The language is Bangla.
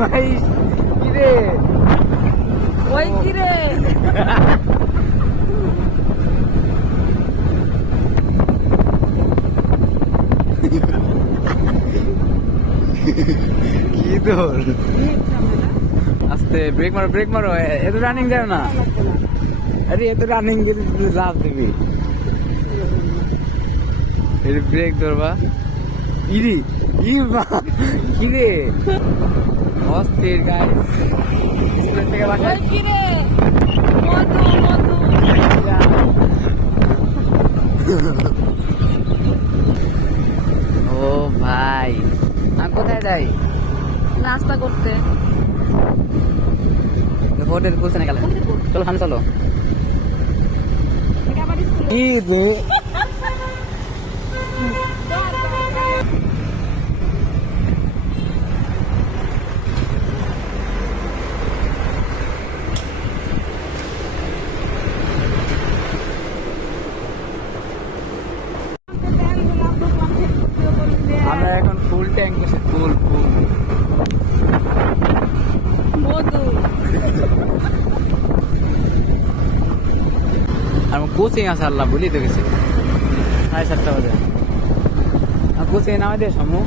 ভাই কিরে ওই কিরে কি তোর আস্তে ব্রেক মারো এত রানিং যাও না আরে এত রানিং গেলে তুই লাভ দিবি এর ব্রেক ধরবা ইরি কি রে অস্থির গাইস স্কুল থেকে বাসায় ওই কিরে মধু ও ভাই আমি কোথায় যাই নাস্তা করতে হোটেল বলছে না গেলে চলো খান চলো কি রে আমরা এখন ফুল ট্যাঙ্ক করছি ফুল মধু আর কোচিং আছে আল্লাহ বলি তো গেছি 7:30 বাজে কোচিং নামে দিয়ে সম্মুখ